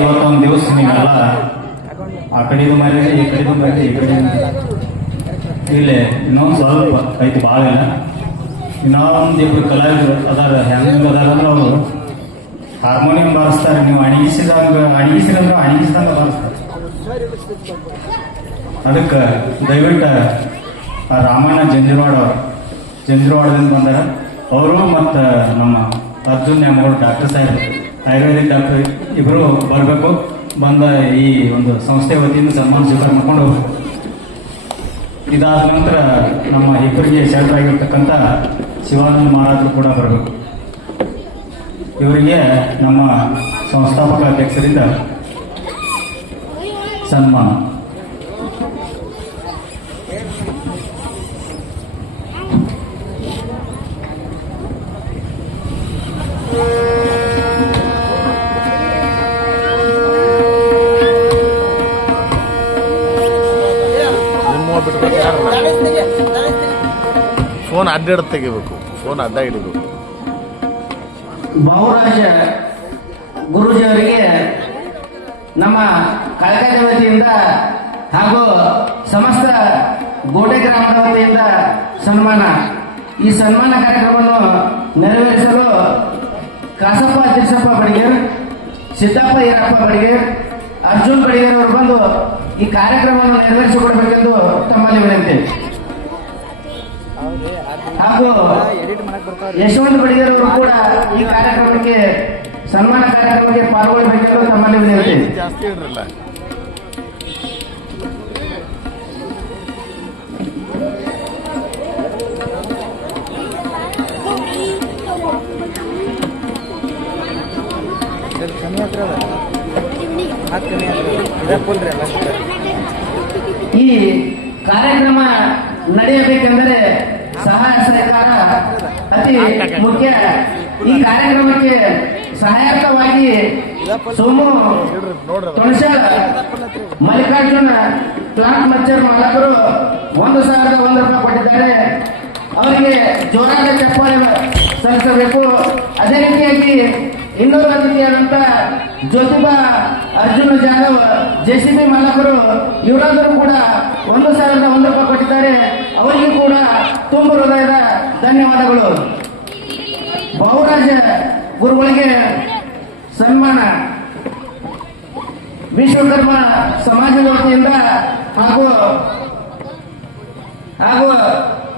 ಇವತ್ತೊಂದು ದಿವಸ ನೀವೆಲ್ಲ ಆ ಕಡೆದು ಮೇಲೆ ಈ ಕಡೆದು ಮೇಲೆ ಈ ಕಡೆ ಇಲ್ಲಿ ಇನ್ನೊಂದು ಸ್ವಲ್ಪ ಐತಿ ಭಾಳ ಇಲ್ಲ. ಇನ್ನೊಂದು ಇಬ್ಬರು ಕಲಾವಿದರು ಅದಾರ. ಹೆಂಗೆ ಅದಾರಂದ್ರೆ ಅವರು ಹಾರ್ಮೋನಿಯಂ ಬಾರಿಸ್ತಾರೆ. ನೀವು ಅಣಿಗಿಸಿದಂಗೆ ಬಾರಿಸ್ತಾರೆ. ಅದಕ್ಕೆ ದಯವಿಟ್ಟು ಆ ರಾಮಣ್ಣ ಜಂಜರವಾಡದಿಂದ ಬಂದಾರ. ಅವರು ಮತ್ತು ನಮ್ಮ ಅರ್ಜುನ್ ನ್ಯಾಮಗೌಡ ಡಾಕ್ಟರ್ ಸಾಹೇಬ್ ಆಯುರ್ವೇದಿಕ್ ಡಾಕ್ಟರ್ ಇಬ್ಬರು ಬರಬೇಕು. ಬಂದ ಈ ಒಂದು ಸಂಸ್ಥೆ ವತಿಯಿಂದ ಸನ್ಮಾನ ಸ್ವೀಕಾರ ಮಾಡ್ಕೊಂಡು ಹೋಗ್ಬೇಕು. ಇದಾದ ನಂತರ ನಮ್ಮ ಇಬ್ಬರಿಗೆ ಶೆಲ್ಟರ್ ಆಗಿರ್ತಕ್ಕಂಥ ಶಿವಾನಂದ ಮಹಾರಾಜರು ಕೂಡ ಬರಬೇಕು. ಇವರಿಗೆ ನಮ್ಮ ಸಂಸ್ಥಾಪಕ ಅಧ್ಯಕ್ಷರಿಂದ ಸನ್ಮಾನ. ಫೋನ್ ಅಡ್ಡ ತೆಗಿಬೇಕು. ಫೋನ್ ಅಡ್ಡ ಹಿಡಿಬೇಕು. ಬಹುರಾಜ ಗುರೂಜಿ ಅವರಿಗೆ ನಮ್ಮ ಕಳಕದ ವತಿಯಿಂದ ಹಾಗೂ ಸಮಸ್ತ ಗೋಡೆ ಗ್ರಾಮದ ವತಿಯಿಂದ ಸನ್ಮಾನ. ಈ ಸನ್ಮಾನ ಕಾರ್ಯಕ್ರಮವನ್ನು ನೆರವೇರಿಸಲು ಕಾಸಪ್ಪ ತಿರ್ಸಪ್ಪ ಬಡಿಗೇರ್, ಸಿದ್ದಪ್ಪ ಈರಪ್ಪ ಬಡಿಗೇರ್, ಅರ್ಜುನ್ ಬಡಿಗೇರ್ ಅವರು ಬಂದು ಈ ಕಾರ್ಯಕ್ರಮವನ್ನು ನೆರವೇರಿಸಿಕೊಡಬೇಕೆಂದು ತಮ್ಮಲ್ಲಿ ವಿನಂತಿ. ಹಾಗೂ ಯಶವಂತ ಬಡಿಗೇರ್ ಅವರು ಕೂಡ ಈ ಕಾರ್ಯಕ್ರಮಕ್ಕೆ ಸನ್ಮಾನ ಕಾರ್ಯಕ್ರಮಕ್ಕೆ ಪಾಲ್ಗೊಳ್ಳಬೇಕೆಂದು ತಮ್ಮಲ್ಲಿ ವಿನಂತಿ. ಜಾಸ್ತಿ ಇರಲ್ಲ. ಈ ಕಾರ್ಯಕ್ರಮ ನಡೆಯಬೇಕೆಂದರೆ ಸಹಾಯ ಸಹಕಾರ ಅತಿ ಮುಖ್ಯ. ಈ ಕಾರ್ಯಕ್ರಮಕ್ಕೆ ಸಹಾಯಕವಾಗಿ ಸೋಮು ತೊಣಸಾಳ ಮಲ್ಲಿಕಾರ್ಜುನ ಪ್ಲಾಂಟ್ ಮಚ್ಚರ್ ಮಾಲಕರು 1,001 ರೂಪಾಯಿ ಕೊಟ್ಟಿದ್ದಾರೆ. ಅವರಿಗೆ ಜೋರಾದ ಚಪ್ಪಾಳೆ ಸಲ್ಲಿಸಬೇಕು. ಅದೇ ರೀತಿಯಾಗಿ ಇನ್ನೊಂದು ಅತಿಥಿಯಾದಂತ ಜ್ಯೋತಿಬಾ ಅರ್ಜುನ ಜಾಧವ್ ಜೆಸಿಬಿ ಮಾಲಕರು ಇವರಾದರೂ ಕೂಡ 1,001 ರೂಪಾಯಿ ಕೊಟ್ಟಿದ್ದಾರೆ. ಅವರಿಗೂ ಕೂಡ ತುಂಬ ಹೃದಯದ ಧನ್ಯವಾದಗಳು. ಬಹುರಾಜ ಗುರುಗಳಿಗೆ ಸನ್ಮಾನ ವಿಶ್ವಕರ್ಮ ಸಮಾಜದ ವತಿಯಿಂದ ಹಾಗೂ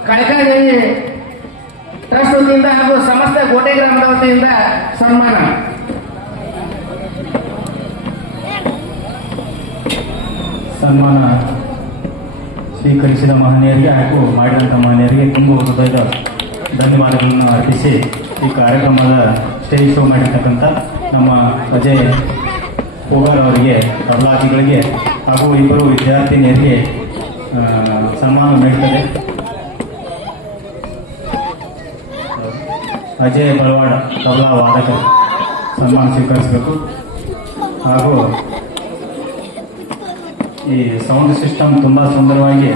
ಕಳಕಾದೇವಿ ಟ್ರಸ್ಟ್ ವತಿಯಿಂದ ಹಾಗೂ ಸಮಸ್ತ ಗೋಟೆ ಗ್ರಾಮದ ವತಿಯಿಂದ ಸನ್ಮಾನ. ಸನ್ಮಾನ ಸ್ವೀಕರಿಸಿದ ಮಹನೀಯರಿಗೆ ಹಾಗೂ ಮಾಡಿದಂಥ ಮಹನೀಯರಿಗೆ ತುಂಬ ಹೃದಯದ ಧನ್ಯವಾದಗಳನ್ನು ಅರ್ಪಿಸಿ ಈ ಕಾರ್ಯಕ್ರಮದ ಸ್ಟೇಜ್ ಶೋ ಮಾಡಿರ್ತಕ್ಕಂಥ ನಮ್ಮ ಅಜಯ್ ಪೋಗರ್ ಅವರಿಗೆ, ತಬಲಾದಿಗಳಿಗೆ ಹಾಗೂ ಇಬ್ಬರು ವಿದ್ಯಾರ್ಥಿನಿಯರಿಗೆ ಸನ್ಮಾನ ನೀಡುತ್ತದೆ. ಅಜಯ್ ಬಲವಾಡ ತಬಲಾ ವಾದಕ ಸನ್ಮಾನ ಸ್ವೀಕರಿಸಬೇಕು. ಹಾಗೂ ಈ ಸೌಂಡ್ ಸಿಸ್ಟಮ್ ತುಂಬ ಸುಂದರವಾಗಿ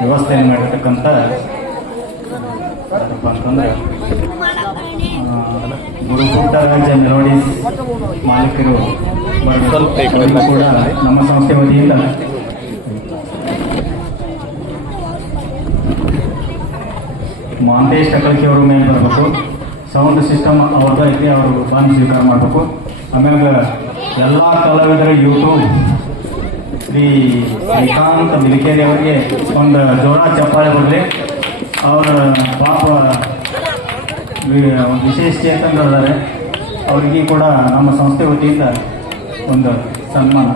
ವ್ಯವಸ್ಥೆಯನ್ನು ಮಾಡಿರ್ತಕ್ಕಂಥ ಅಂತಂದ್ರೆ ಗುರು ಪುಟ್ಟರಾಜ ಮೆಲೋಡಿಸ್ ಮಾಲೀಕರು ಕೂಡ ನಮ್ಮ ಸಂಸ್ಥೆ ವತಿಯಿಂದ ಮಾಂತೇಶ್ ಟಕಲ್ಕಿ ಅವರು ಮೇಲೆ ಬರಬೇಕು. ಸೌಂಡ್ ಸಿಸ್ಟಮ್ ಅವ್ರದ್ದು ಐತಿ, ಅವರು ಬಂದು ಸ್ವೀಕಾರ ಮಾಡಬೇಕು. ಆಮ್ಯಾಗ ಎಲ್ಲ ಕಲಾವಿದರ ಯೂಟ್ಯೂಬ್ ಶ್ರೀಕಾಂತ್ ಮಿಲಿಕೇರಿ ಅವರಿಗೆ ಒಂದು ಜೋರ ಚಪ್ಪಾಳೆ ಬರಲಿ. ಅವರ ಪಾಪ ವಿಶೇಷ ಚೇತನರಿದ್ದಾರೆ. ಅವರಿಗೆ ಕೂಡ ನಮ್ಮ ಸಂಸ್ಥೆ ವತಿಯಿಂದ ಒಂದು ಸನ್ಮಾನ.